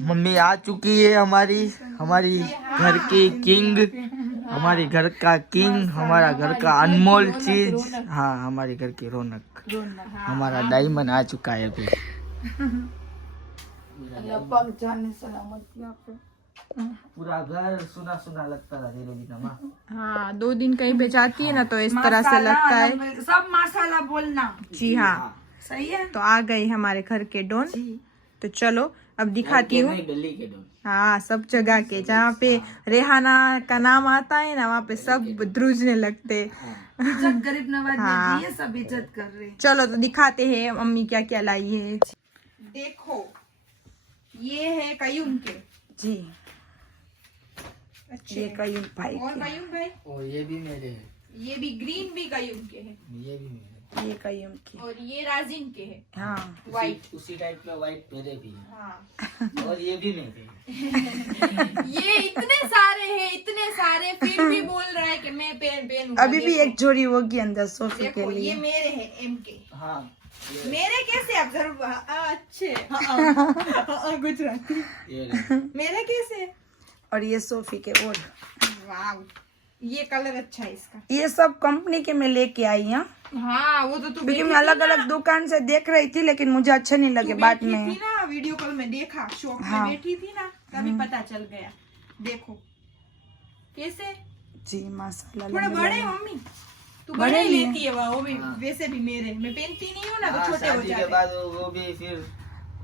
Mummy आ चुकी है हमारी घर की किंग, हमारी घर का किंग, हमारा घर का अनमोल चीज। हाँ, हमारे घर की रौनक, हमारा डायमंड आ चुका है अभी। पग जाने सलामती आपको। पूरा घर सुना सुना लगता था तेरे बिना माँ। हाँ, 2 दिन कहीं पे जाती है ना तो इस तरह से लगता है। सब माशाल्लाह बोलना। जी हाँ, सही है। तो आ गए हमारे घर के डॉन। तो चलो अब दिखाती हूँ। गली के डॉन। हाँ, सब जगह के, जहाँ पे रेहाना का नाम आता है ना वहाँ पे सब द्रुजने लगते। इज्जत गरीब नवाज ने दी है, सब इज्जत कर रहे। चलो तो दिखाते हैं मम्मी क्या क्या लाई है। देखो, ये है कयूम के जी। ये कयूम भाई और कयूम भाई, और ये भी मेरे हैं। ये भी ग्रीन भी कयूम के हैं। ये भी मेरे। ये कयूम के और ये राजिन के है। हाँ, वाइट उसी टाइप में वाइट मेरे भी है। हाँ। और ये भी मेरे। ये इतने सारे फिर भी बोल रहा है कि मैं पहनूंगा। अभी भी एक जोड़ी होगी अंदर सोफे के लिए। ये मेरे हैं एम के। हाँ, मेरे कैसे आप जरूर अच्छे गुजराती। मेरे कैसे? और ये सोफी के और वाह, ये कलर अच्छा है इसका। ये सब कंपनी के मैं लेके आई हूँ। हाँ, वो तो तू क्योंकि मैं अलग अलग दुकान से देख रही थी लेकिन मुझे अच्छे नहीं लगे। बाद में थी ना वीडियो कॉल में देखा, शॉप में बैठी थी ना तभी पता चल गया। देखो कैसे जी, माशाल्लाह। थोड़ा बड़े मम्मी, तू बड़े लेती है वो भी। वैसे भी मेरे मैं पहनती नहीं हूँ ना तो छोटे हो जाते हैं। बाद वो भी फिर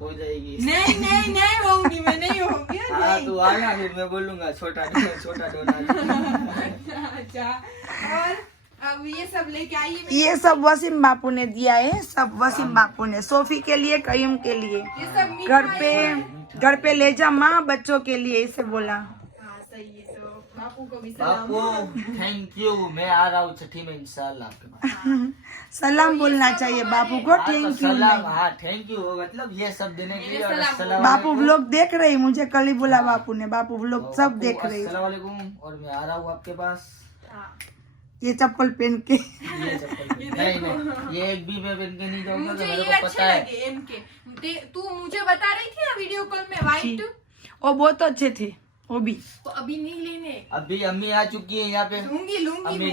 हो जाएगी। नहीं होंगी, मैं नहीं होंगी। हाँ, तू आना फिर मैं बोलूंगा छोटा डोना। अच्छा, और अब ये सब लेके आई है। ये सब वसीम बापू ने दिया है, सब वसीम बापू ने, सोफी के लिए, कयूम के लिए। ये सब घर पे ले जा माँ, बच्चों के लिए इसे बोला। सही है, तो बापू को भी सलाम। बापू थैंक यू, मैं आ रहा हूँ छठी में इंशाल्लाह आपके पास। सलाम बोलना चाहिए बापू को, थैंक यू। सलाम, हाँ थैंक यू, मतलब ये सब देने के लिए। और सलाम बापू व्लॉग देख रही, मुझे कल ही बोला बापू ने, बापू व्लॉग सब देख रही। अस्सलाम वालेकुम, और मैं आ रहा हूँ आपके पास। ये चप्पल पहन के। नहीं, ये एक भी मैं पहन के नहीं जाऊंगा। मुझे ये अच्छे लगे एम के। तू मुझे बता रही थी ना वीडियो कॉल में व्हाइट, वो बहुत अच्छे थे। वो भी तो अभी नहीं लेने। अभी अम्मी आ चुकी है यहाँ पे। लूंगी अम्मी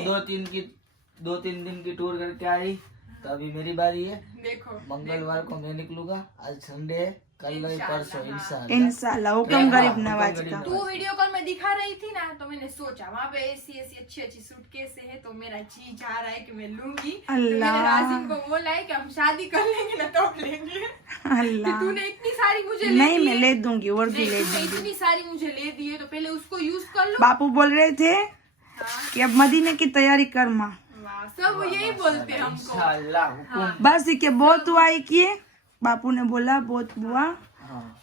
2-3 दिन की टूर करके आई, तो अभी मेरी बारी है। देखो, मंगलवार को मैं निकलूंगा, आज संडे है, कल नहीं परसों इंशाल्लाह हुक्म गरीब नवाज का। तू वीडियो कॉल में दिखा रही थी ना तो मैंने सोचा वहाँ पे ऐसी अच्छी सूटकेस है, तो मेरा जी चाह रहा है कि मैं लूंगी। तो मैंने राजिम को बोला है कि हम शादी कर लेंगे ना तो लेंगे। अल्लाह, तूने इतनी सारी मुझे नहीं, मैं ले दूंगी और भी ले दूंगी। इतनी सारी मुझे ले दी है तो पहले उसको यूज कर लो। बापू बोल रहे थे कि अब मदीने की तैयारी कर माँ। सब यही बोलते हैं हमको। बस के बहुत हुआ है किए, बापू ने बोला बहुत हुआ,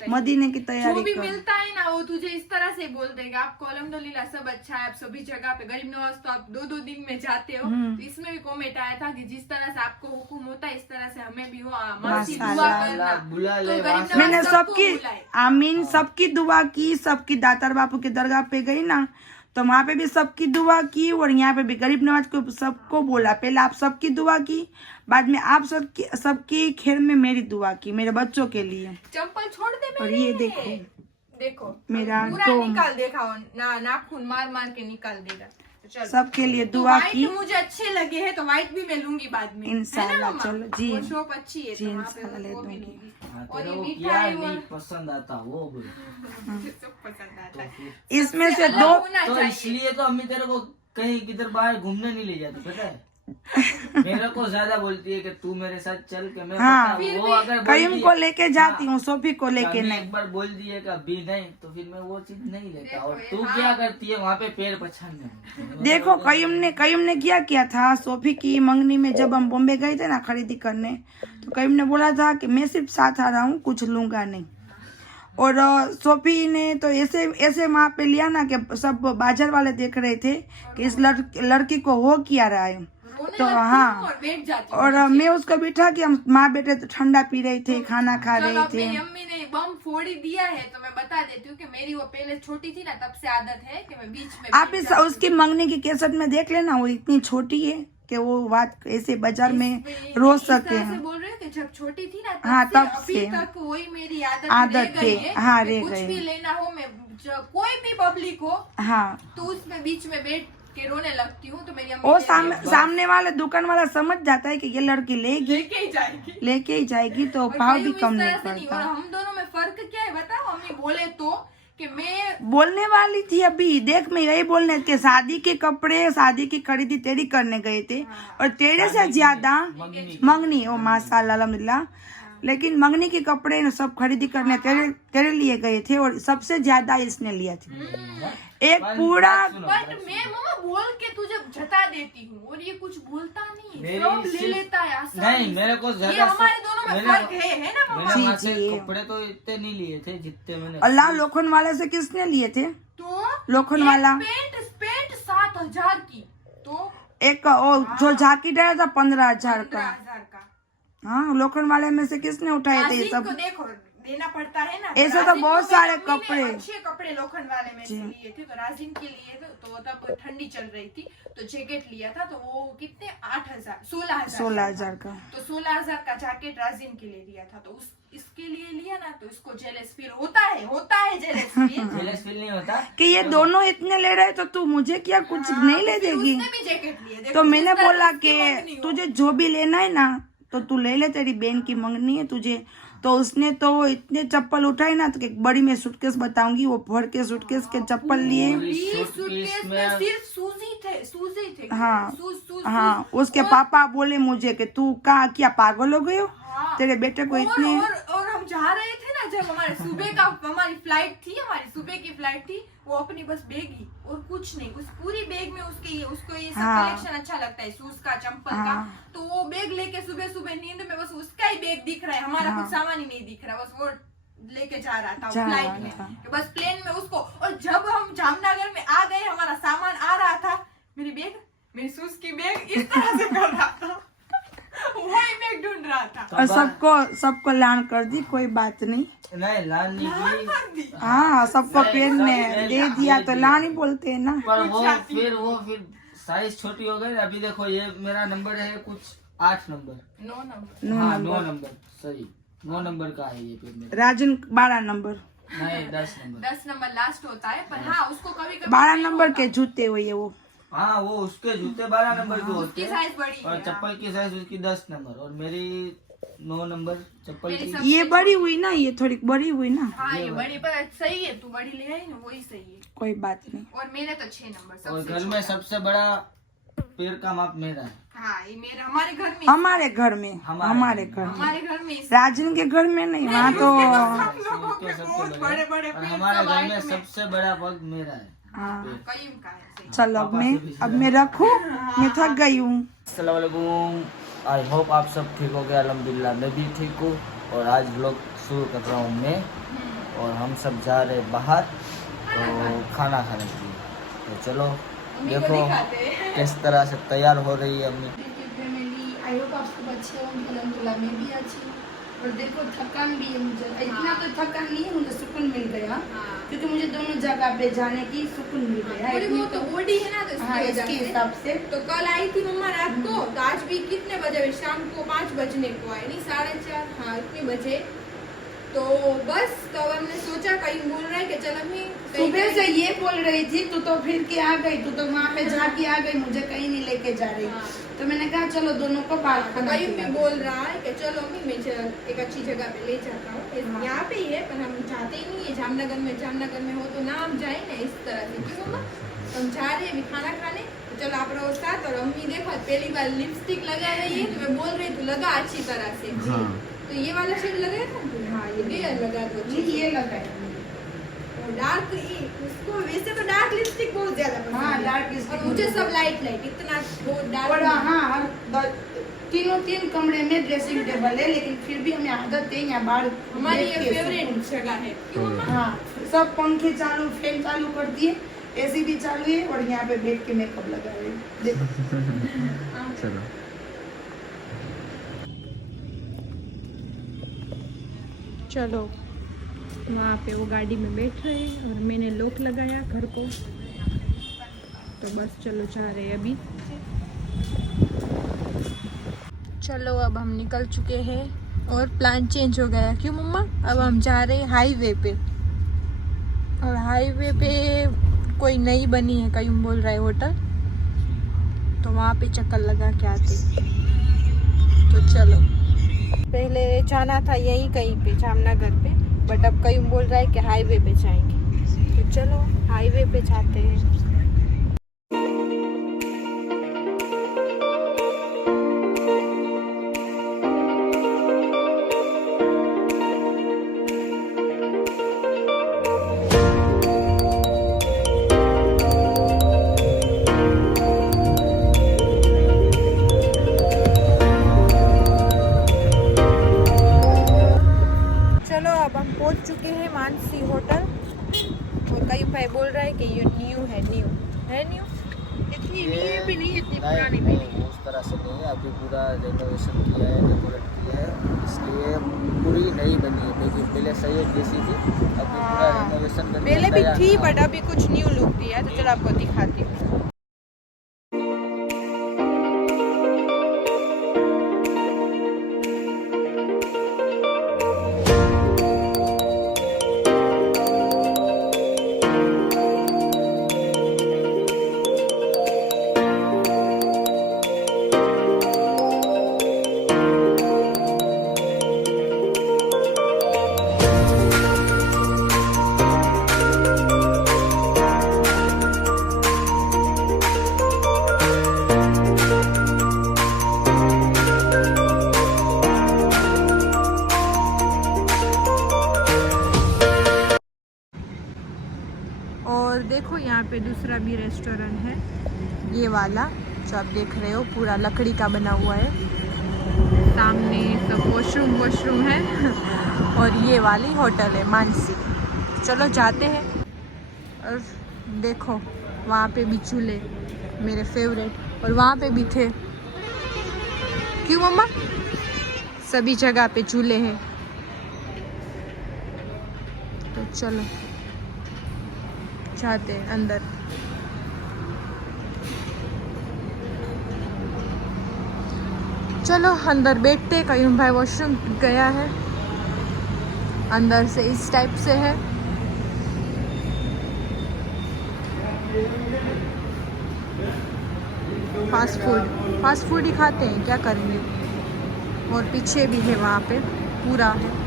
मदीने की तैयारी जो भी मिलता है ना वो तुझे इस तरह से बोल देगा। आपको अल्हम्दुलिल्लाह सब अच्छा है, आप सभी जगह पे गरीब नवाज तो आप 2-2 दिन में जाते हो। तो इसमें भी कमेंट आया था कि जिस तरह से आपको हुक्म होता है इस तरह से हमें भी हो, मासी दुआ करना। तो मैंने सबकी आमीन, सबकी दुआ की, सबकी दातार बापू के दरगाह पे गई ना तो वहाँ पे भी सबकी दुआ की, और यहाँ पे भी गरीब नवाज को सबको बोला, पहले आप सबकी दुआ की, बाद में आप सबकी खैर में मेरी दुआ की, मेरे बच्चों के लिए। चंपल छोड़ दे मेरे। और ये देखो मेरा पूरा निकाल देखा नाखून मार के निकाल देगा। तो सबके लिए दुआ की। मुझे अच्छे लगे हैं तो व्हाइट भी मैं लूंगी बाद में इंशाल्लाह। चलो जी, वो शॉप अच्छी है जी, तो इंशाल्लाह ले वो भी दूंगी। लूंगी। और ये मीठा है वो पसंद आता वो मुझे सब पसंद आता है। इसमें से 2 तो इसलिए तो अम्मी तेरे को कहीं किधर बाहर घूमने नहीं ले जाती, पता है। मेरे को ज्यादा बोलती है कि तू मेरे साथ चल के मैं हाँ, वो अगर कयूम को लेके जाती हूँ, सोफी को लेके नहीं। एक बार बोल दिए कि अभी नहीं तो फिर मैं वो चीज नहीं लेता। और तू क्या करती है वहाँ पे पैर पछाड़ने। देखो कयूम ने क्या किया था, सोफी की मंगनी में जब हम बॉम्बे गए थे ना खरीदी करने, तो कयूम ने बोला था कि मैं सिर्फ साथ आ रहा हूँ, कुछ लूंगा नहीं। और सोफी ने तो ऐसे वहाँ पे लिया ना कि सब बाजार वाले देख रहे थे कि इस लड़की को हो क्या रहा है। तो हाँ, और मैं उसको बिठा कि हम माँ बेटे तो ठंडा पी रहे थे, खाना खा रहे थे। मेरी अम्मी ने बम फोड़ी दिया है तो मैं बता देती हूँ कि मेरी वो पहले छोटी थी ना तब से आदत है कि मैं बीच में आप इस उसकी मंगनी की कैसेट में देख लेना, वो इतनी छोटी है कि वो बात ऐसे बाजार में रोज सकते हैं। बोल रहे हैं कि जब छोटी थी ना हाँ, तब तब से से। अभी तक वही मेरी आदत आदत रह गई है, है। हाँ, कि रह कुछ गई। भी लेना हो, मैं कोई भी पब्लिक हो हाँ, तो उसमें बीच में बैठ के रोने लगती हूँ, तो मेरी वो अम्मी सामने वाले दुकान वाला समझ जाता है कि ये लड़की लेगी, लेके ही जाएगी। लेके ही जाएगी, तो और भाव कहीं भी इस कम तरह नहीं से नहीं। और पड़ता। हम दोनों में फर्क क्या है बताओ? अम्मी बोले तो कि मैं बोलने वाली थी अभी, देख मैं यही बोलने के शादी के कपड़े, शादी की खरीदी तेरी करने गए थे, और तेरे से ज्यादा मंगनी, ओ माशाल्लाह अल्हम्दुलिल्लाह, लेकिन मंगनी के कपड़े न सब खरीदी करने तेरे लिए गए थे, और सबसे ज्यादा इसने लिया था एक पूरा। बट मैं मम्मा बोल के तुझे जता देती हूँ और ये कुछ बोलता नहीं है, मेरी सब ले सिर्फ- लेता है आसानी नहीं, से। मेरे को ये ज्यादा हमारे दोनों में मैंने- फर्क है ना मम्मा? मैंने वहाँ से जी। कपड़े तो इतने नहीं लिए थे जितने मैंने अल्लाह लोखंड वाले से किसने लिए थे? तो लोखंड वाला पेंट 7,000 की, तो एक जो झाकी डाला था 15,000 का। 15,000 का। हाँ, लोखंड वाले में से किसने उठाए थे ये राजीव सब? को देखो देना पड़ता है ना। ऐसे तो राजीव बहुत को सारे मेरी अम्मी ने कपड़े। अच्छे कपड़े लोखंड वाले में से लिए थे, तो राजीव के लिए तो तब ठंडी चल रही थी, तो जैकेट लिया था, तो वो कितने 8,000 16,000 का। तो 16,000 का जैकेट राजीव के लिए लिया था, तो इसके लिए लिया ना, तो इसको जेलस फील होता है जेलस फील। जेलस फील नहीं होता कि ये दोनों इतने ले रहे तो तू मुझे क्या कुछ नहीं ले फिर देगी? उसने भी जैकेट लिए। देखो, तो मैंने जिस तरह बोला उसकी मंगनी कि हो। तुझे जो भी लेना है ना तो तू ले ले, तेरी बहन की मंगनी है तुझे। तो उसने तो इतने चप्पल उठाए ना, तो एक बड़ी मैं सूटकेस बताऊंगी, वो भर के सूटकेस के चप्पल लिए। सूटकेस में सिर्फ सूजी थे। हाँ, सूज। हाँ, उसके पापा बोले मुझे कि तू कहाँ क्या पागल हो गए हो, हाँ। तेरे बेटे को इतने। और हम जा रहे थे ना, जब हमारी सुबह की फ्लाइट थी, वो अपनी बस बैग ही और कुछ नहीं, उस पूरी बैग में उसको ये सब हाँ। कलेक्शन अच्छा लगता है, शूज का, चंपल हाँ। का, तो वो बैग लेके सुबह नींद में बस उसका ही बैग दिख रहा है, हमारा कुछ सामान ही नहीं दिख रहा, बस वो लेके जा रहा था फ्लाइट में, कि बस प्लेन में उसको। और जब हम जामनगर में आ गए, हमारा सामान आ रहा था, मेरी शूज की बैग इस तरह से कर रहा था, वही बैग ढूंढ रहा था। और सबको लान कर दी, कोई बात नहीं। नहीं लान नहीं की, हाँ, सबको पेन ने दे दिया, तो लान ही बोलते हैं ना। पर वो फिर साइज छोटी हो गई। अभी देखो ये मेरा नंबर है कुछ 8 नंबर, 9 नंबर। हाँ 9 नंबर, सही 9 नंबर का है ये फिर मेरा। राजन 12 नंबर, नहीं 10 नंबर। 10 नंबर लास्ट होता है, पर हाँ उसको कभी 12 नंबर के जूते हुए वो। हाँ वो उसके जूते 12 नंबर के होते उसकी हैं, साइज बड़ी है। और चप्पल की साइज उसकी 10 नंबर, और मेरी 9 नंबर चप्पल मेरी की। सब- ये बड़ी हुई ना, ये थोड़ी बड़ी हुई ना, हाँ ये बड़ी, पर सही है, तू बड़ी ले आई ना, वही सही है। कोई बात नहीं। और मेरे तो 6 नंबर और सबसे घर में छोटा। सबसे बड़ा पैर का माप मेरा है। हाँ ये मेरा हमारे घर में हमारे घर में, हमारे घर में, हमारे घर में राजन के घर में नहीं, वहाँ तो उसके सबसे बहुत बड़े बड़े और पैर हमारे सब घर में हाइट में। सबसे बड़ा पग मेरा है। हाँ। कईम का है सही। चलो अब मैं रखूं, मैं थक गई हूँ। अस्सलाम वालेकुम, आई होप आप सब ठीक हो गए। अल्हम्दुलिल्लाह मैं भी ठीक हूँ। और आज व्लॉग शुरू कर रहा हूँ मैं, और हम सब जा रहे हैं बाहर तो खाना खाने के लिए। तो चलो मम्मी को देखो दिखाते हैं। किस तरह से तैयार हो रही है अम्मी। फैमिली, आई होप आप सब अच्छे होंगे। अल्हम्दुलिल्लाह मैं भी अच्छी हूँ। और देखो थकान भी है मुझे, इतना तो थकान नहीं है, मुझे सुकून मिल गया, क्योंकि मुझे दोनों जगह पे जाने की सुकून मिल गया। थोड़ी इतनी बहुत तो बॉडी है ना, तो हाँ, इसकी इसके वजह से। हिसाब से तो कल आई थी मम्मा रात को, तो आज भी कितने बजे? शाम को 5 बजने को आए, नहीं 4:30, हाँ इतने बजे। तो बस तब हमने सोचा, कहीं बोल रहा है कि चल अम्मी सुबह से ये बोल रही थी, तू तो फिर के आ गई, तू तो वहाँ पे जाके आ गई, मुझे कहीं नहीं लेके जा रही। हाँ। तो मैंने कहा चलो दोनों को बाहर खाना कहीं भी खिला दो। बोल रहा है कि चलो अम्मी मैं एक अच्छी जगह पे ले जाता हूँ, यहाँ पे ही है, पर हम चाहते ही नहीं है जामनगर में हो तो ना हम जाए ना इस तरह से, क्यों मम्मा? तो हम जा रहे हैं अभी खाना खाने, तो चलो आप रहो साथ। और अम्मी देखो पहली बार लिपस्टिक लगा रही है, तो मैं बोल रही तू लगा अच्छी तरह से। तो ये वाला शेड लगाया था ना? हाँ ये लगा दो। जी, ये लगाया। डार्क, उसको वैसे तो डार्क लिपस्टिक बहुत ज्यादा पसंद हाँ, है। डार्क लिपस्टिक और मुझे सब लाइट इतना बहुत और डार्क। हाँ, तीन कमरे में ड्रेसिंग टेबल है, लेकिन फिर भी हमें आदत है यहाँ बाहर हमारी बैठ ये के फेवरेट जगह है, क्यों मम्मा? हाँ, सब पंखे चालू, फैन चालू कर दिए, एसी भी चालू है, और यहाँ पे बैठ के मेकअप लगा रहे हैं। देखो चलो चलो वहाँ पे वो गाड़ी में बैठ रहे हैं, और मैंने लॉक लगाया घर को, तो बस चलो जा रहे हैं अभी। चलो अब हम निकल चुके हैं और प्लान चेंज हो गया। क्यों मम्मा? अब हम जा रहे हैं हाईवे पे, और हाईवे पे कोई नई बनी है, कहीं बोल रहा है होटल, तो वहाँ पे चक्कर लगा के आते। तो चलो, पहले जाना था यही कहीं पे जामनगर पे, बट अब कहीं बोल रहा है कि हाईवे पे जाएंगे, तो चलो हाईवे पे जाते हैं। पहुंच चुके हैं मानसी होटल, और कई भाई बोल रहा है कि ये न्यू है। न्यू इतनी न्यू भी नहीं, इतनी पुरानी भी नहीं, उस तरह से नहीं है। अभी पूरा रेनोवेशन किया है, डेकोरेट किया है, इसलिए पूरी नई बनी है। लेकिन पहले सही एक जैसी थी, अभी पूरा रेनोवेशन पहले भी थी, बट अभी कुछ न्यू लुक दिया है, तो चलो आपको दिखाती हूँ। और देखो यहाँ पे दूसरा भी रेस्टोरेंट है, ये वाला जो आप देख रहे हो, पूरा लकड़ी का बना हुआ है। सामने सब वॉशरूम है और ये वाली होटल है मानसी। चलो जाते हैं। और देखो वहाँ पे भी चूल्हे मेरे फेवरेट, और वहाँ पे भी थे। क्यों मम्मा? सभी जगह पे चूल्हे हैं, तो चलो जाते हैं अंदर। चलो अंदर बैठते। कयूम भाई वॉशरूम गया है, अंदर से इस टाइप से है। फास्ट फूड ही खाते हैं, क्या करेंगे। और पीछे भी है, वहाँ पे पूरा है।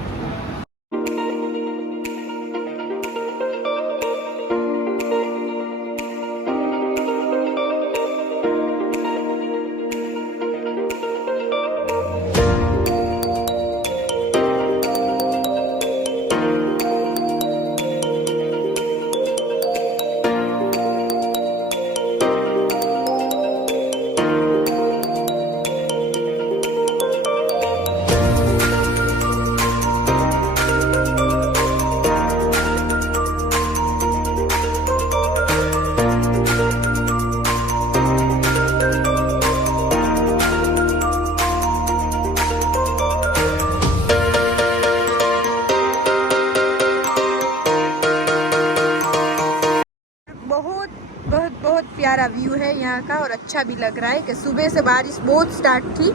बहुत प्यारा व्यू है यहाँ का, और अच्छा भी लग रहा है कि सुबह से बारिश बहुत स्टार्ट थी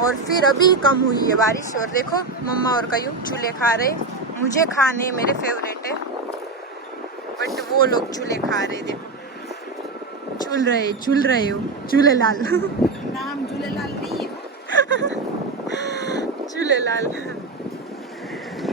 और फिर अभी कम हुई है बारिश। और देखो मम्मा और कयूम झूले खा रहे। मुझे खाने मेरे फेवरेट है, बट वो लोग झूले खा रहे। देखो झूल रहे हो झूलेलाल। नाम झूलेलाल नहीं है। झूलेलाल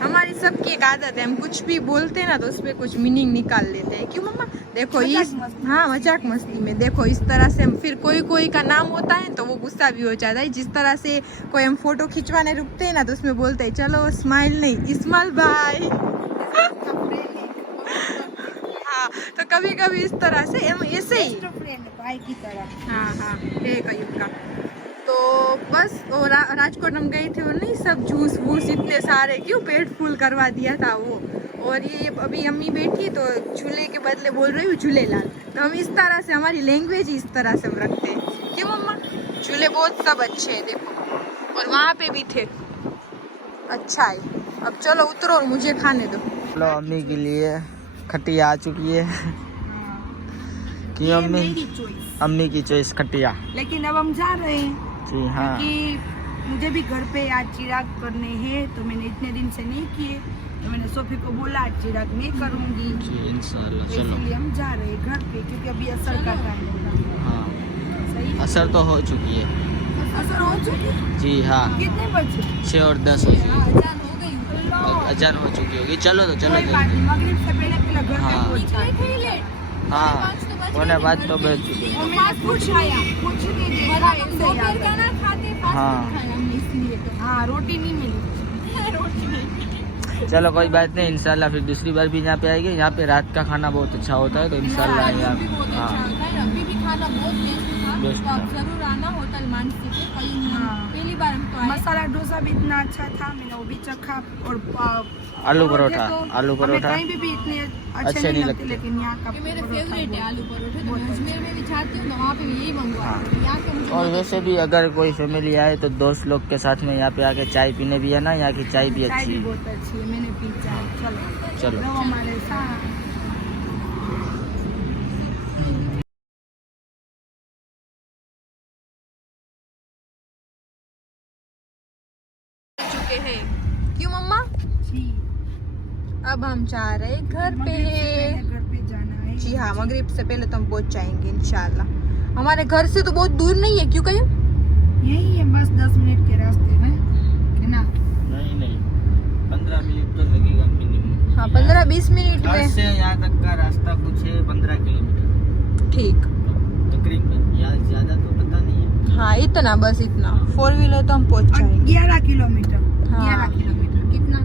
हमारी सबकी एक आदत है, हम कुछ भी बोलते हैं ना तो उसमें कुछ मीनिंग निकाल लेते हैं। क्यों मम्मा? देखो इस मजाक मस्ती में देखो इस तरह से हम, फिर कोई का नाम होता है तो वो गुस्सा भी हो जाता है। जिस तरह से कोई हम फोटो खिंचवाने रुकते हैं ना तो उसमें बोलते हैं चलो स्माइल नहीं स्माइल बाय। हाँ, तो कभी कभी इस तरह से हम ऐसे ही भाई की तरह। हाँ है कयूम का। तो बस और राजकोट हम गए थे, और नहीं सब जूस वूस इतने सारे, क्यों पेट फुल करवा दिया था वो। और ये अभी अम्मी बैठी तो झूले के बदले बोल रही हूँ झूलेलाल। तो हम इस तरह से, हमारी लैंग्वेज इस तरह से हम रखते हैं। क्यों मम्मा? झूले बहुत सब अच्छे हैं देखो, और वहाँ पे भी थे। अच्छा है, अब चलो उतरो और मुझे खाने दो। चलो अम्मी के लिए खटिया आ चुकी है। क्यों अम्मी की चॉइस खटिया। लेकिन अब हम जा रहे हैं जी हाँ, कि मुझे भी घर पे आज चिराग करने हैं, तो मैंने इतने दिन से नहीं किए, तो मैंने सोफी को बोला आज चिराग मैं करूँगी। जी इंशाल्लाह। चलो इसलिए हम जा रहे हैं घर पे, क्योंकि अभी असर का टाइम होगा। हाँ, सही असर तो हो चुकी है। असर हो चुकी है? जी हाँ, कितने बजे? 6 और 10 हो चुकी है। अजान हो गई होगी। अजान हो चुकी होगी। चलो तो चलो कोई बात जल्दी। नहीं, मगरिब से पहले पहले घर पे हाँ। पहुंच जाए। निकले थे लेट। हाँ, 5 तो होने बाद तो बज चुके हैं। और मैंने कुछ नहीं देखा वरना ऐसे तुम दोपहर याद का है। ना खाते फास्ट हाँ। फूड खाना हमने इसलिए तो। हाँ, रोटी नहीं मिली। रोटी नहीं। चलो कोई बात नहीं, इंशाल्लाह फिर दूसरी बार भी यहाँ पे आएंगे। यहाँ पे रात का खाना बहुत अच्छा होता है, तो इंशाल्लाह खाना यहाँ भी बहुत अच्छा हाँ होता है, अभी भी खाना बहुत बेस्ट था। बेस्ट तो आप था। जरूर आना होटल मानसी पे। कहीं हाँ। पहली बार हम तो आए। मसाला डोसा भी इतना अच्छा था, मैंने वो भी चखा। और आलू परोठे परोठा, तो आलू हमें परोठा कहीं भी इतने अच्छे नहीं लगते, लेकिन यहाँ का ये मेरे परोठा फेवरेट है बहुत- आलू परोठे। तो बहुत मैं अजमेर में भी जाती हूँ तो वहाँ पे भी यही मंगवाती हूँ। यहाँ के मुझे और बहुत वैसे भी अगर कोई फैमिली आए तो दोस्त लोग के साथ में यहाँ पे आके चाय पीने भी है ना, यहाँ की चाय भी चाय अच्छी भी है। बहुत अच्छी है, मैंने पी चाय। चलो चलो रहो हमारे साथ। चुके हैं। क्यों मम्मा? जी, अब हम जा रहे हैं घर पे। मगरिब से पहले घर पे जाना है। जी हाँ, मगरिब से पहले तो हम पहुँच जाएंगे इंशाल्लाह। हमारे घर से तो बहुत दूर नहीं है, क्यों कहीं? यही है, बस 10 मिनट के रास्ते में है ना। नहीं 15 मिनट तो लगेगा मिनिमम। हाँ, 15-20 मिनट घर में। से यहाँ तक का रास्ता कुछ है 15 किलोमीटर ठीक। तकरीबन, या ज्यादा तो पता नहीं है। हाँ, इतना, बस इतना। 4 व्हीलर तो हम पहुँच जाएंगे। 11 किलोमीटर। हाँ। 11 किलोमीटर कितना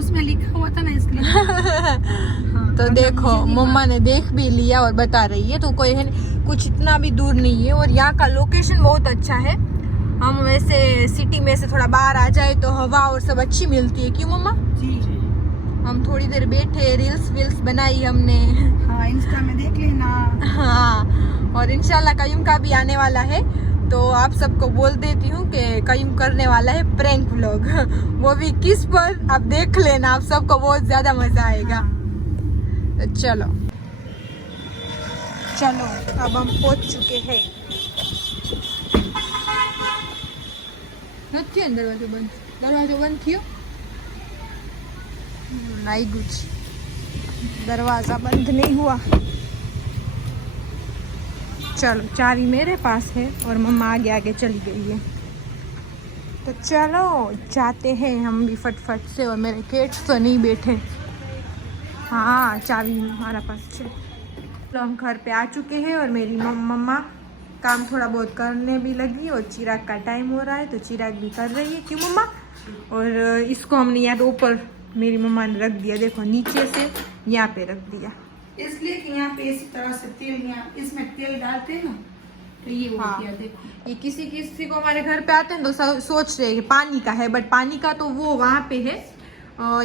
उसमें लिखा हुआ था ना, इसलिए हाँ, तो मतलब देखो मुझे नहीं मम्मा ने देख भी लिया और बता रही है, तो कोई है कुछ इतना भी दूर नहीं है। और यहाँ का लोकेशन बहुत अच्छा है। हम वैसे सिटी में से थोड़ा बाहर आ जाए तो हवा और सब अच्छी मिलती है। क्यों मम्मा? जी। हम थोड़ी देर बैठे, रील्स वील्स बनाई हमने। हाँ, इंस्टा में देख लेना। हाँ, और इंशाल्लाह कयूम का भी आने वाला है, तो आप सबको बोल देती हूँ कि कयूम करने वाला है प्रैंक व्लॉग। वो भी किस पर, आप देख लेना, आप सबको बहुत ज्यादा मजा आएगा। तो चलो अब हम पहुंच चुके हैं। નથી દરવાજો બંધ થયો नहीं, दरवाजा बंद नहीं हुआ। चलो, चाबी मेरे पास है और मम्मा आगे आगे चली गई है। तो चलो जाते हैं हम भी फटफट से। और मेरे किड्स तो नहीं बैठे। हाँ, चाबी हमारा पास है। तो हम घर पे आ चुके हैं और मेरी मम्मा काम थोड़ा बहुत करने भी लगी। और चिराग का टाइम हो रहा है तो चिराग भी कर रही है। क्यों मम्मा? और इसको हमने यहाँ पे ऊपर मेरी मम्मा ने रख दिया, देखो नीचे से यहाँ पे रख दिया, इसलिए कि यहाँ पे इसी तरह से तेल, यहाँ इसमें तेल डालते हैं ना, तो ये हो हाँ। गया। देखो ये किसी किसी को हमारे घर पे आते हैं तो सोच रहे हैं कि पानी का है, बट पानी का तो वो वहाँ पे है।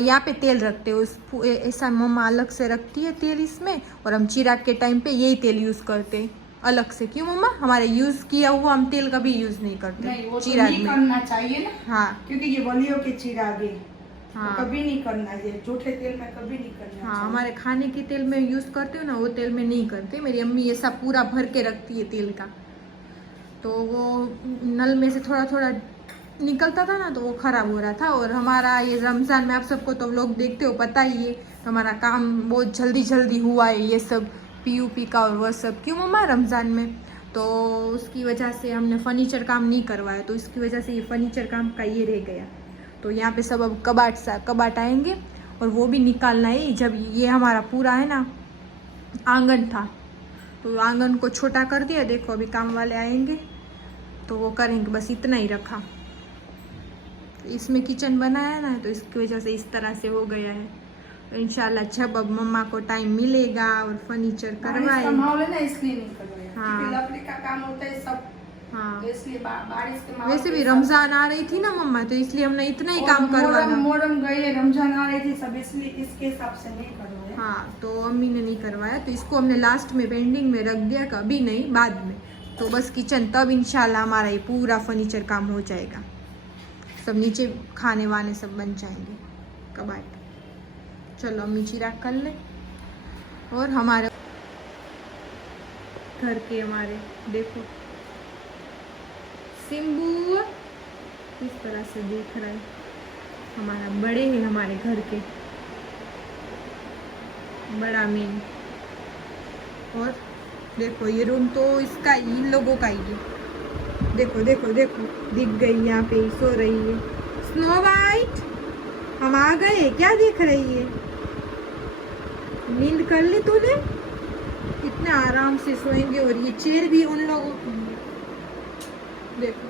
यहाँ पे तेल रखते हैं, उस ऐसा मम्मा अलग से रखती है तेल इसमें। और हम चिराग के टाइम पे यही तेल यूज करते हैं अलग से। क्यों मम्मा? हमारे यूज किया हुआ हम तेल कभी यूज नहीं करते नहीं, वो तो चिराग नहीं में। करना चाहिए ना, हाँ क्योंकि ये वलियों के चिराग है। हाँ तो कभी नहीं करना चाहिए, झूठे तेल में कभी नहीं करना हाँ, चाहिए। हमारे खाने के तेल में यूज करते हो ना, वो तेल में नहीं करते। मेरी अम्मी ऐसा पूरा भर के रखती है तेल का, तो वो नल में से थोड़ा थोड़ा निकलता था ना, तो वो खराब हो रहा था। और हमारा ये रमज़ान में आप सबको तो लोग देखते हो, पता ही है, तो हमारा काम बहुत जल्दी जल्दी हुआ है, ये सब पीयूपी का और वह सब। क्यों मम्मा? रमज़ान में तो उसकी वजह से हमने फर्नीचर काम नहीं करवाया, तो इसकी वजह से ये फर्नीचर काम का ये रह गया। तो यहाँ पे सब अब कबाट आएंगे और वो भी निकालना है। जब ये हमारा पूरा है ना आंगन था, तो आंगन को छोटा कर दिया। देखो अभी काम वाले आएंगे तो वो करेंगे, बस इतना ही रखा। इसमें किचन बनाया ना, तो इसकी वजह से इस तरह से हो गया है। तो इंशाल्लाह जब अब मम्मा को टाइम मिलेगा और फर्नीचर बारिश का माहौल है ना, इसलिए नहीं करवाया। हाँ। क्योंकि लकड़ी का काम होता है सब, हाँ, तो इसलिए बारिश के माहौल वैसे भी पे सब- रमजान आ रही थी ना मम्मा, तो इसलिए हमने इतना ही और काम करवाया। मोहर्रम गए, रमजान आ रही थी सब, इसलिए इसके हिसाब से नहीं करवाया। हाँ, तो अम्मी ने नहीं करवाया, तो इसको हमने लास्ट में पेंडिंग में रख दिया, कभी नहीं, बाद में। तो बस किचन, तब इंशाल्लाह हमारा ये पूरा फर्नीचर काम हो जाएगा। सब नीचे खाने वाने सब बन जाएंगे, कबाट। चलो अम्मी चिराग कर ले। और हमारे घर के हमारे देखो सिम्बू इस तरह से देख रहा है, हमारा बड़े हैं हमारे घर के, बड़ा मेन। और देखो ये रूम तो इसका इन लोगों का ही है। देखो देखो देखो दिख गई, यहाँ पे ही सो रही है स्नो वाइट। हम आ गए, क्या देख रही है? नींद कर ली तूने? कितने आराम से सोएंगे। और ये चेयर भी उन लोगों की है। देखो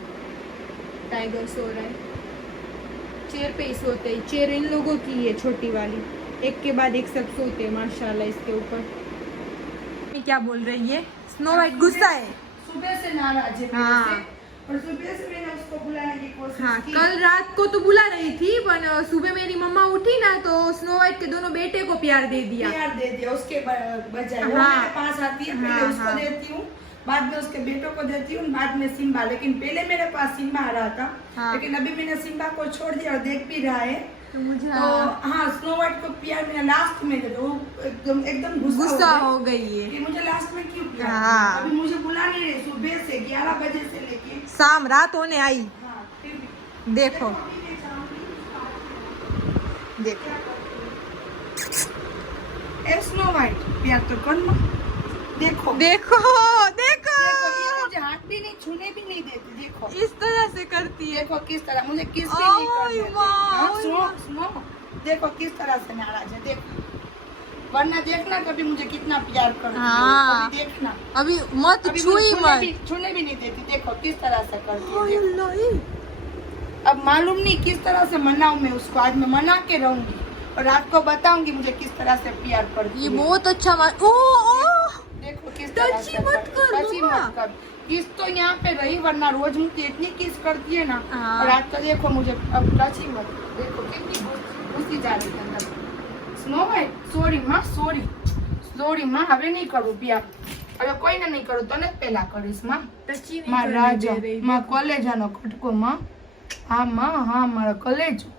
टाइगर सो रहा है, चेयर पे ही सोते हैं। चेयर इन लोगों की है, छोटी वाली, एक के बाद एक सब सोते हैं माशाल्लाह इसके ऊपर। क्या बोल रही है? स्नो वाइट गुस्सा है, सुबह से नाराज है। हाँ। और सुबह से मैंने उसको बुलाने की कोशिश हाँ, की। कल रात को तो बुला रही थी, पर सुबह मेरी मम्मा उठी ना तो स्नो वाइट के दोनों बेटे को प्यार दे दिया। प्यार दे दिया उसके बजाय। वो हाँ। मेरे पास आती है, पहले हाँ, उसको हाँ। देती हूँ, बाद में उसके बेटों को देती हूँ, बाद में सिम्बा। लेकिन पहले मेरे पास सिम्बा आ रहा था, हाँ। लेकिन अभी मैंने सिम्बा को छोड़ दिया और देख भी रहा है। तो मुझे तो हाँ, स्नो वाइट को प्यार मैंने लास्ट में दे, वो एकदम गुस्सा हो गई है। कि मुझे लास्ट में क्यों प्यार। हाँ। अभी मुझे बुला नहीं रहे, सुबह से 11 बजे से लेके शाम रात होने आई। हाँ, फिर भी। देखो अभी मैं जाऊंगी। देखो ए स्नो वाइट, प्यार तो कर ना। देखो देखो देखो देखो, ये मुझे हाथ भी नहीं, छूने भी नहीं देती। देखो इस तरह से करती है। देखो किस तरह मुझे किस भी नहीं कर ओए देती। माँ, हाँ, ओए सुनो माँ। सुनो, देखो किस तरह से नाराज है। देखो, वरना देखना कभी मुझे कितना प्यार करती है। हाँ। कभी देखना, अभी मत अभी छुई मुझे मत। छूने भी नहीं देती। देखो किस तरह से करती है। देखो। नहीं अब मालूम नहीं किस तरह से मनाऊं मैं उसको। आज मैं मना के रहूंगी और आपको बताऊंगी मुझे किस तरह से प्यार करती ये है। बहुत अच्छा ओ देखो किस तरह से टची मत कर, टची मम्मा। मत कर। किस तो यहाँ पे रही, वरना रोज मुझे इतनी किस करती है ना। हाँ। और आज तो देखो मुझे अब टची मत। देखो कितनी घुसी जा रही है अंदर। स्नो वाइट सॉरी माँ, सॉरी माँ, હવે નહીં કરું પ્યાર, હવે કોઈને નહીં કરું, તને જ પહેલા કરીશ માં। टची नहीं માં करने રાજા, दे रही। માં કલેજાનો કટકો માં। હા માં, હા મારો કલેજો,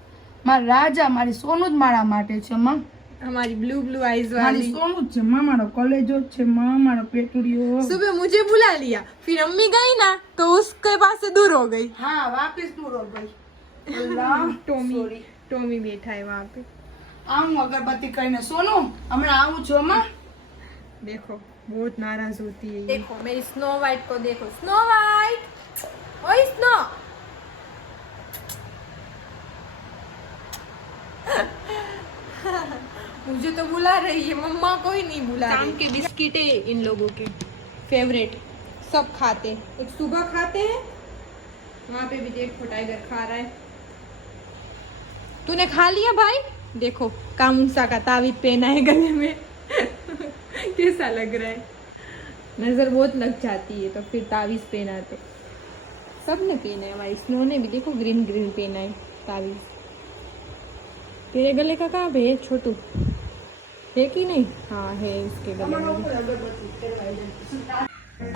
માં રાજા, મારી સોનું જ મારા માટે છે માં। हमारी ब्लू ब्लू आईज મારી वाली। સોનું જ છે માં, મારો કલેજો જ છે માં, મારો પેટુડિયો। सुबह मुझे बुला लिया, फिर अम्मी गई ना तो उसके पास से दूर हो गई। हाँ, वापस दूर हो गई। अल्लाह, टॉमी sorry। टॉमी बैठा है वहाँ पे। આવું અગરબત્તી કરીને સોનું, હમણાં આવું છો માં। देखो बहुत नाराज होती है। देखो मेरी स्नो वाइट को देखो, स्नो वाइट, ओए स्नो। मुझे तो बुला रही है, मम्मा को ही नहीं बुला रही। शाम के बिस्किट है इन लोगों के फेवरेट, सब खाते। एक सुबह खाते हैं, वहाँ पे भी देखो टाइगर खा रहा है। तूने खा लिया भाई? देखो कामुसा का तावीज पहना है गले में। कैसा लग रहा है? नजर बहुत लग जाती है तो फिर तावीज पहना तो सबने पहना है। हमारी स्नो ने भी देखो ग्रीन ग्रीन पहना है तावीज। तेरे गले का कहाँ पे है छोटू? है कि नहीं? हाँ है इसके गले में।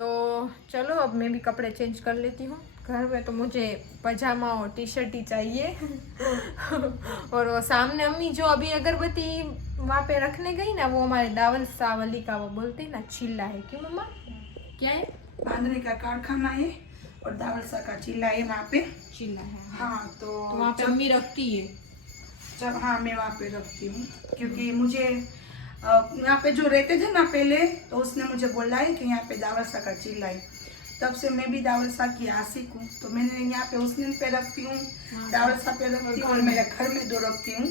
तो चलो अब मैं भी कपड़े चेंज कर लेती हूँ। घर में तो मुझे पजामा और टी शर्ट ही चाहिए। और वो सामने अम्मी जो अभी अगरबत्ती वहाँ पे रखने गई ना, वो हमारे दावल सावली का वो बोलते हैं ना चिल्ला है। क्यों मम्मा क्या है? बांधने का कारखाना है और दावलसा का चिल्ला है वहाँ पे। चिल्ला है। हाँ, तो वहाँ पे अम्मी रखती है। जब हाँ मैं वहाँ पे रखती हूँ, क्योंकि मुझे यहाँ पे जो रहते थे ना पहले, तो उसने मुझे बोला है कि यहाँ पे दावलसा का चिल्ला है। तब से मैं भी दावलसा की आशिक हूँ, तो मैंने यहाँ पे उसने पे रखती हूँ, दावलसा पे रखती हूँ और मेरे घर में दो रखती हूँ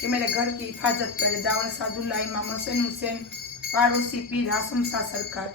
कि मेरे घर की हिफाजत करे। दावलसा दुल्ला इमाम हुसैन हुसैन पाड़ोसी पीर हासम शाह सरकार,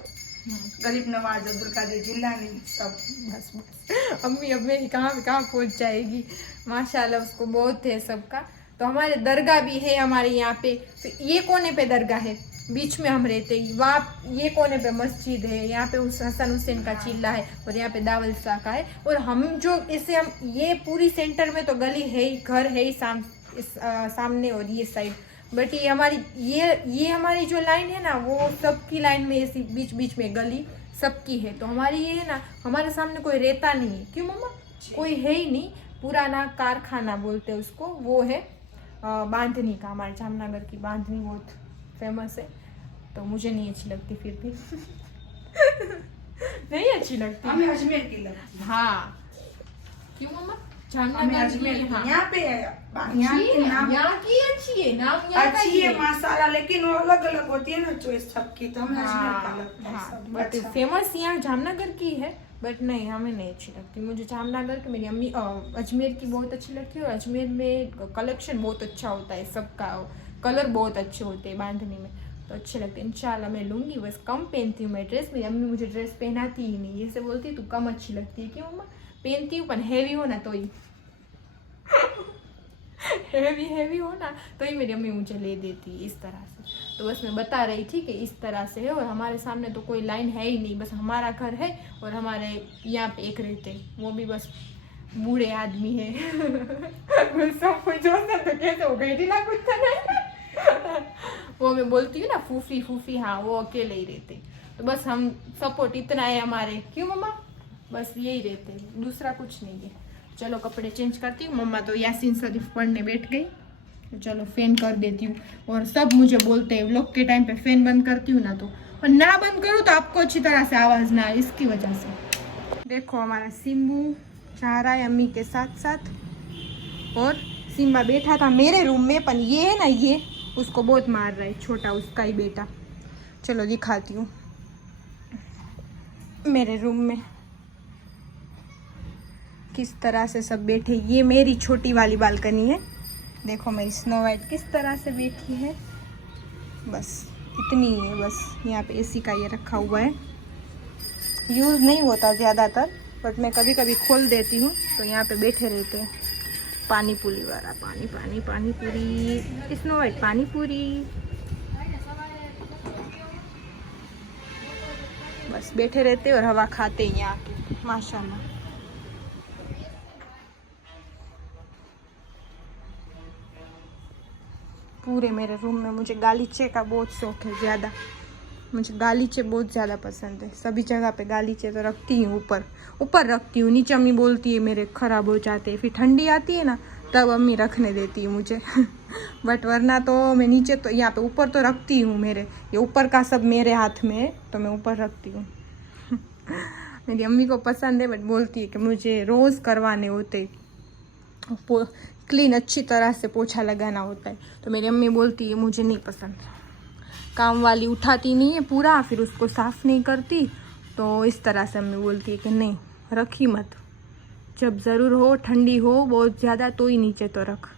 गरीब नवाज अब्दुल कादिर जिलानी सब। बस बस अम्मी अब मेरी कहाँ पहुँच जाएगी। माशाल्लाह उसको बहुत है सबका। तो हमारे दरगाह भी है हमारे यहाँ पे। फिर ये कोने पे दरगाह है, बीच में हम रहते हैं। वहाँ ये कोने पे मस्जिद है, यहाँ पे उस हसन हुसैन का चिल्ला है और यहाँ पे दावल शाह का है। और हम जो इसे हम ये पूरी सेंटर में तो गली है ही, घर है ही सामने और ये साइड। बट ये हमारी जो लाइन है ना वो सबकी लाइन में ऐसी बीच बीच में गली सबकी है। तो हमारी ये है ना, हमारे सामने कोई रहता नहीं है। क्यों मम्मा? कोई है ही नहीं। पुराना कारखाना बोलते हैं उसको, वो है बांधनी का। हमारे जामनगर की बांधनी बहुत फेमस है। तो मुझे नहीं अच्छी लगती फिर भी नहीं अच्छी लगती। हमें अजमेर की लगती है। हाँ क्यों मम्मा? हमें अजमेर की यहाँ पे है, यहाँ की अच्छी है, नाम यहाँ का अच्छी है माशाल्लाह, लेकिन वो अलग अलग होती है ना चॉइस सबकी। तो हमें अजमेर का लगता है सब। बट अच्छा। फेमस यहाँ जामनगर की है, बट नहीं हमें नहीं अच्छी लगती। मुझे जामनगर की, मेरी अम्मी अजमेर की बहुत अच्छी लगती है। और अजमेर में कलेक्शन बहुत अच्छा होता है सबका, कलर बहुत अच्छे होते हैं बांधने में, तो अच्छे लगते हैं। इंशाल्लाह मैं लूँगी। बस कम पहनती हूँ मैं ड्रेस। मेरी अम्मी मुझे ड्रेस पहनाती ही नहीं, ऐसे बोलती तू कम अच्छी लगती है। क्यों मम्मा? पहनती हूँ पर हैवी हो ना तो ही हैवी हो ना तो ही मेरी अम्मी मुझे ले देती है इस तरह से। तो बस मैं बता रही थी कि इस तरह से है। और हमारे सामने तो कोई लाइन है ही नहीं, बस हमारा घर है और हमारे यहाँ पे एक रहते, वो भी बस बूढ़े आदमी है सब कुछ तो कैसे हो गई ढीला कुछ नहीं वो मैं बोलती हूँ ना फूफी, हाँ वो अकेले ही रहते। तो बस हम सपोर्ट इतना है हमारे। क्यों मम्मा? बस यही रहते, दूसरा कुछ नहीं है। चलो कपड़े चेंज करती हूँ। मम्मा तो यासीन शरीफ पढ़ने बैठ गई, तो चलो फैन कर देती हूँ। और सब मुझे बोलते हैं व्लॉग के टाइम पे फैन बंद करती हूँ ना, तो और ना बंद करूँ तो आपको अच्छी तरह से आवाज़ ना आए, इसकी वजह से। देखो हमारा सिम्बू जा रहा है अम्मी के साथ साथ। और सिम्बा बैठा था मेरे रूम में, पर ये है ना ये उसको बहुत मार रहा है, छोटा उसका ही बेटा। चलो दिखाती हूँ मेरे रूम में किस तरह से सब बैठे। ये मेरी छोटी वाली बालकनी है। देखो मेरी स्नो वाइट किस तरह से बैठी है। बस इतनी ही है। बस यहाँ पे एसी का ये रखा हुआ है, यूज़ नहीं होता ज़्यादातर, बट मैं कभी कभी खोल देती हूँ। तो यहाँ पे बैठे रहते हैं। पानी पूरी वाला पानी पूरी, स्नो वाइट पानी पूरी। बस बैठे रहते और हवा खाते हैं यहाँ की, माशाल्लाह। पूरे मेरे रूम में मुझे गालीचे का बहुत शौक है ज़्यादा। मुझे गालीचे बहुत ज़्यादा पसंद है। सभी जगह पे गालीचे तो रखती हूँ, ऊपर रखती हूँ। नीचे अम्मी बोलती है मेरे ख़राब हो जाते हैं, फिर ठंडी आती है ना तब अम्मी रखने देती है मुझे बट वरना तो मैं नीचे तो यहाँ पे ऊपर तो रखती हूँ। मेरे ये ऊपर का सब मेरे हाथ में है तो मैं ऊपर रखती हूँ मेरी अम्मी को पसंद है, बट बोलती है कि मुझे रोज़ करवाने होते, क्लीन अच्छी तरह से पोछा लगाना होता है। तो मेरी अम्मी बोलती है मुझे नहीं पसंद, काम वाली उठाती नहीं है पूरा, फिर उसको साफ़ नहीं करती। तो इस तरह से अम्मी बोलती है कि नहीं रखी मत, जब ज़रूर हो, ठंडी हो बहुत ज़्यादा तो ही नीचे तो रख।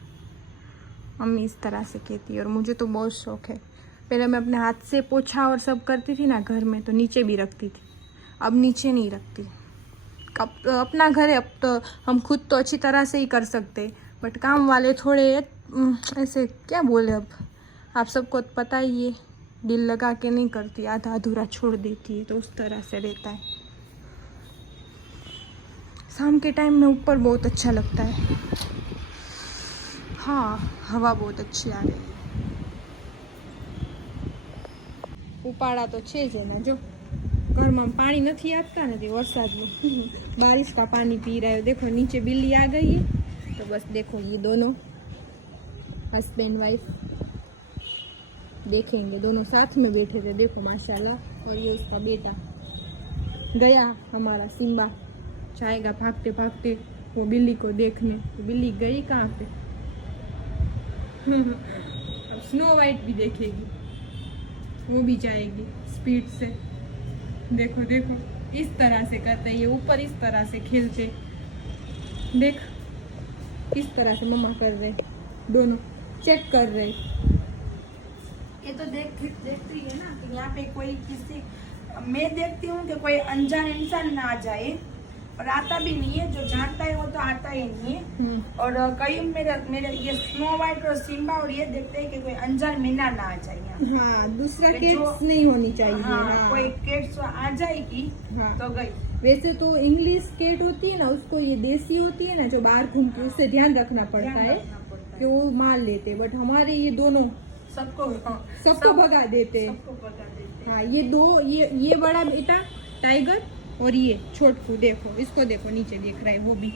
अम्मी इस तरह से कहती है और मुझे तो बहुत शौक़ है। पहले मैं अपने हाथ से पोछा और सब करती थी ना घर में, तो नीचे भी रखती थी, अब नीचे नहीं रखती। अब अपना घर है, अब तो हम खुद तो अच्छी तरह से ही कर सकते, बट काम वाले थोड़े ऐसे क्या बोले, अब आप सबको पता ही है, दिल लगा के नहीं करती, आधा अधूरा छोड़ देती है, तो उस तरह से रहता है। शाम के टाइम में ऊपर बहुत अच्छा लगता है। हाँ हवा बहुत अच्छी आ रही है। उपाड़ा तो छे જ એના જો ઘરમાં પાણી નથી આપતા નથી વરસાદનું बारिश का पानी पी रहा है। देखो नीचे बिल्ली आ गई है। तो बस देखो ये दोनों हस्बैंड वाइफ देखेंगे, दोनों साथ में बैठे थे, देखो माशाल्लाह। और ये उसका बेटा गया, हमारा सिम्बा जाएगा भागते भागते वो बिल्ली को देखने। तो बिल्ली गई कहाँ पे अब स्नो वाइट भी देखेगी, वो भी जाएगी स्पीड से। देखो देखो इस तरह से करते, ये ऊपर इस तरह से खेलते, देख किस तरह से मम्मा कर रहे, दोनों चेक कर रहे। ये तो देखती है ना कि यहाँ पे कोई किसी मैं देखती हूँ कि कोई अनजान इंसान ना आ जाए, और आता भी नहीं है, जो जानता है वो तो आता ही नहीं है। और कई मेरे ये स्नो वाइट और सिम्बा और ये देखते हैं कि कोई अनजान मीना ना आ जाए यहाँ। हाँ, दूसरा कि कैट्स नहीं होनी चाहिए। हाँ, कोई कैट्स आ जाएगी हाँ। तो गई। वैसे तो इंग्लिश कैट होती है ना, उसको ये देसी होती है ना जो बाहर घूमती है, उससे ध्यान रखना पड़ता है कि वो मार लेते, बट हमारे ये दोनों सबको भगा देते हैं। सबको भगा देते हैं। हाँ, ये दो, ये बड़ा बेटा टाइगर और ये छोटू, देखो इसको, देखो नीचे देख रहा है, वो भी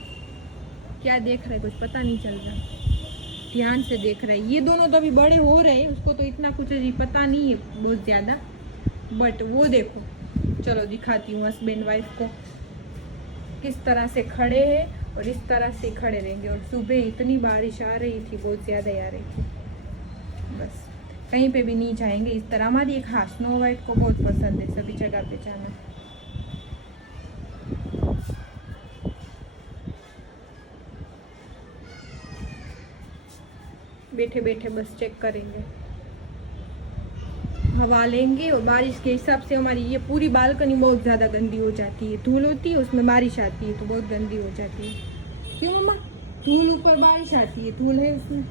क्या देख रहा है कुछ पता नहीं चल रहा, ध्यान से देख रहा है। ये दोनों तो अभी बड़े हो रहे हैं, उसको तो इतना कुछ अभी पता नहीं है बहुत ज्यादा, बट वो देखो, चलो दिखाती हूँ हस्बैंड वाइफ को किस तरह से खड़े हैं और इस तरह से खड़े रहेंगे। और सुबह इतनी बारिश आ रही थी, बहुत ज्यादा आ रही थी, बस कहीं पे भी नहीं जाएंगे इस तरह। हमारी एक हाँ स्नो वाइट को बहुत पसंद है सभी जगह पे जाना। बैठे बैठे बस चेक करेंगे, हवा लेंगे, और बारिश के हिसाब से हमारी ये पूरी बालकनी बहुत ज़्यादा गंदी हो जाती है। धूल होती है, उसमें बारिश आती है तो बहुत गंदी हो जाती है। क्यों मम्मा? धूल ऊपर, बारिश आती है, धूल है उसमें,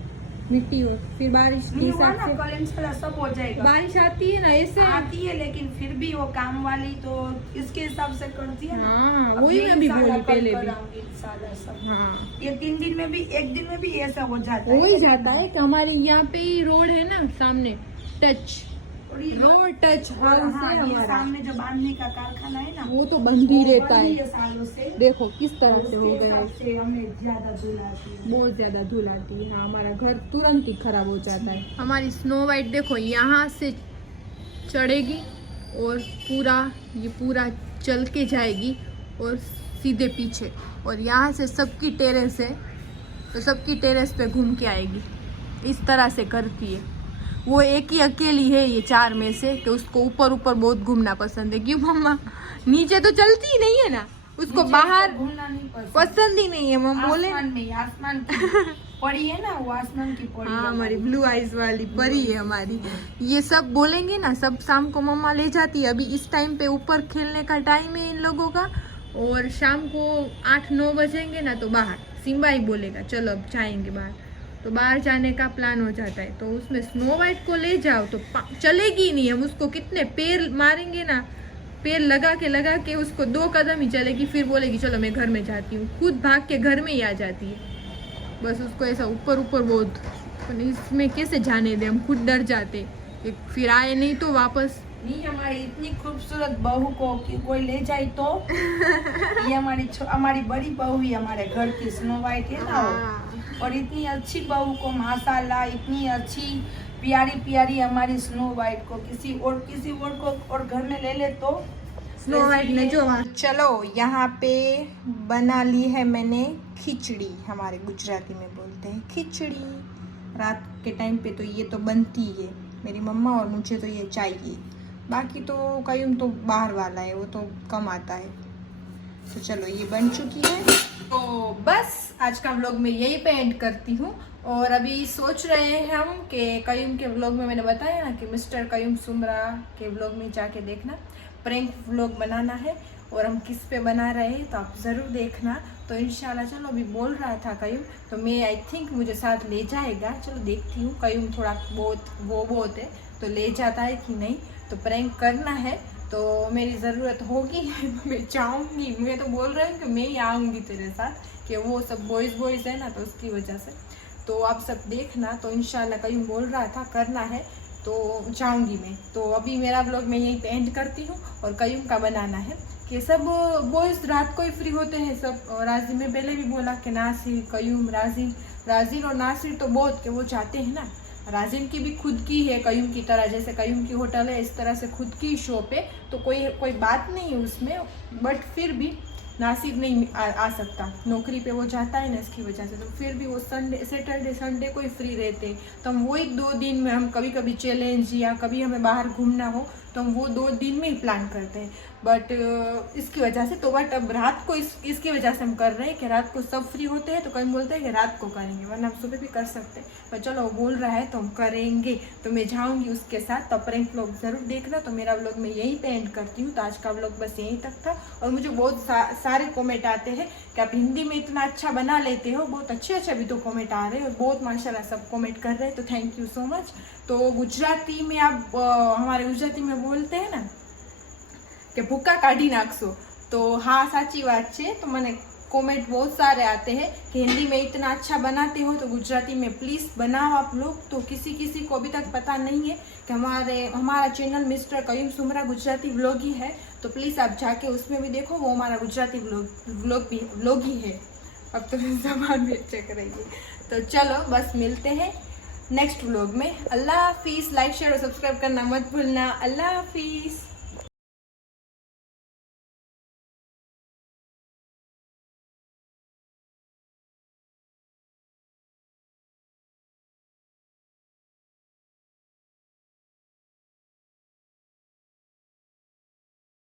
मिट्टी, और फिर बारिश के हिसाब से सब हो जाएगा। बारिश आती है ना, ऐसे आती है, लेकिन फिर भी वो काम वाली तो इसके हिसाब से करती है ना। हाँ, अब वही ये मैं भी साला बोली कल पहले भी। कराऊंगी, साला सब। हाँ, ये 3 दिन में भी, 1 दिन में भी ऐसा हो जाता है। हो ही जाता है कि हमारे यहाँ पे ही रोड है ना सामने, टच और ये रोड टच हाउस हाँ, है ये हमारा, सामने जो बांधने का कारखाना है ना, वो तो बंद ही वो रहता बंद ही है। सालों से। देखो किस तरह से हो उसके गया हिसाब है, से हमें ज्यादा धूल आती है। बहुत ज्यादा धूल आती है। हाँ, हमारा घर तुरंत ही खराब हो जाता है। हमारी स्नो वाइट देखो यहाँ से चढ़ेगी और ये पूरा चल के जाएगी और सीधे पीछे, और यहाँ से सबकी टेरेस है तो सबकी टेरेस पे घूम के आएगी। इस तरह से करती है। वो एक ही अकेली है ये 4 में से कि उसको ऊपर ऊपर बहुत घूमना पसंद है। क्यों मम्मा? नीचे तो चलती ही नहीं है ना, उसको बाहर घूमना नहीं पसंद ही नहीं है। मम्मा बोले आसमान की परी है ना, वो आसमान की परी। हाँ, हमारी ब्लू आइज वाली परी है हमारी। ये सब बोलेंगे ना, सब शाम को मम्मा ले जाती है। अभी इस टाइम पे ऊपर खेलने का टाइम है इन लोगों का, और शाम को 8-9 बजेंगे ना तो बाहर सिम्बा ही बोलेगा चलो अब जाएंगे बाहर, तो बाहर जाने का प्लान हो जाता है। तो उसमें स्नो वाइट को ले जाओ तो चलेगी नहीं। हम उसको कितने पैर मारेंगे ना, पैर लगा के उसको 2 कदम ही चलेगी, फिर बोलेगी चलो मैं घर में जाती हूँ, खुद भाग के घर में ही आ जाती है। बस उसको ऐसा ऊपर बहुत, इसमें कैसे जाने दे, हम खुद डर जाते फिर आए नहीं तो वापस। नहीं, हमारी इतनी खूबसूरत बहू को कि कोई ले जाए तो ये हमारी बड़ी बहू ही हमारे घर की स्नो वाइट है ना वो। और इतनी अच्छी बहू को माशाल्लाह, इतनी अच्छी प्यारी हमारी स्नो वाइट को किसी और को और घर में ले ले तो स्नो वाइट ने जो चलो यहाँ पे बना ली है मैंने खिचड़ी, हमारे गुजराती में बोलते हैं खिचड़ी। रात के टाइम पे तो ये तो बनती है मेरी मम्मा, और मुझे तो ये चाहिए। बाकी तो कयूम तो बाहर वाला है, वो तो कम आता है। तो चलो ये बन चुकी है, तो बस आज का व्लॉग मैं यही पे एंड करती हूँ। और अभी सोच रहे हैं हम कि कयूम के व्लॉग में मैंने बताया ना कि मिस्टर कयूम सुमरा के व्लॉग में जाके देखना, प्रैंक व्लॉग बनाना है, और हम किस पे बना रहे हैं तो आप ज़रूर देखना। तो इंशाल्लाह, चलो अभी बोल रहा था कयूम, तो मैं आई थिंक मुझे साथ ले जाएगा। चलो देखती हूँ, कयूम थोड़ा बहुत है तो ले जाता है कि नहीं। तो प्रैंक करना है तो मेरी ज़रूरत होगी मैं चाहूँगी, मैं तो बोल रही हूँ कि मैं ही आऊँगी तेरे साथ, कि वो सब बॉयज़ है ना तो उसकी वजह से। तो आप सब देखना, तो इंशाल्लाह कयूम बोल रहा था करना है तो जाऊँगी मैं। तो अभी मेरा व्लॉग मैं यहीं पे एंड करती हूँ, और कयूम का बनाना है कि सब बॉयज़ रात को ही फ्री होते हैं सब। और राजीन में पहले भी बोला कि नासिर, कयूम, राजीन और नासिर तो बहुत कि वो चाहते हैं ना। राजीन की भी खुद की है कयूम की तरह, जैसे कयूम की होटल है इस तरह से खुद की शॉप है, तो कोई बात नहीं है उसमें। बट फिर भी नासिर नहीं आ सकता, नौकरी पे वो जाता है ना, इसकी वजह से। तो फिर भी वो सैटरडे संडे को ही फ्री रहते हैं, तो हम वो 1-2 दिन में हम कभी कभी चैलेंज या कभी हमें बाहर घूमना हो तो हम वो 2 दिन में ही प्लान करते हैं। बट इसकी वजह से तो बट अब रात को इसकी वजह से हम कर रहे हैं कि रात को सब फ्री होते हैं, तो कहीं बोलते हैं कि रात को करेंगे, वरना हम सुबह भी कर सकते हैं। पर चलो वो बोल रहा है तो हम करेंगे, तो मैं जाऊंगी उसके साथ। तो प्रैंक व्लॉग ज़रूर देखना। तो मेरा व्लॉग मैं यहीं पे एंड करती हूँ। तो आज का व्लॉग बस यहीं तक था। और मुझे बहुत सारे कॉमेंट आते हैं कि आप हिंदी में इतना अच्छा बना लेते हो, बहुत अच्छे भी तो कॉमेंट आ रहे हैं, और बहुत माशाल्लाह सब कॉमेंट कर रहे हैं, तो थैंक यू सो मच। तो गुजराती में आप हमारे गुजराती में बोलते हैं ना કે ભૂકા કાઢી નાખશો, तो हाँ साची बात है। तो मैंने कमेंट बहुत सारे आते हैं कि हिंदी में इतना अच्छा बनाते हो तो गुजराती में प्लीज़ बनाओ आप लोग। तो किसी को अभी तक पता नहीं है कि हमारा channel mister Qayyum सुमरा Gujarati vlog ही है, तो प्लीज़ आप जाके उसमें भी देखो, वो हमारा गुजराती व्लॉग ही है। अब तो जबान भी चेक रही है। तो चलो बस मिलते हैं नेक्स्ट व्लॉग में। अल्लाह हाफिज़। लाइक शेयर और सब्सक्राइब करना मत भूलना। अल्लाह हाफिज़।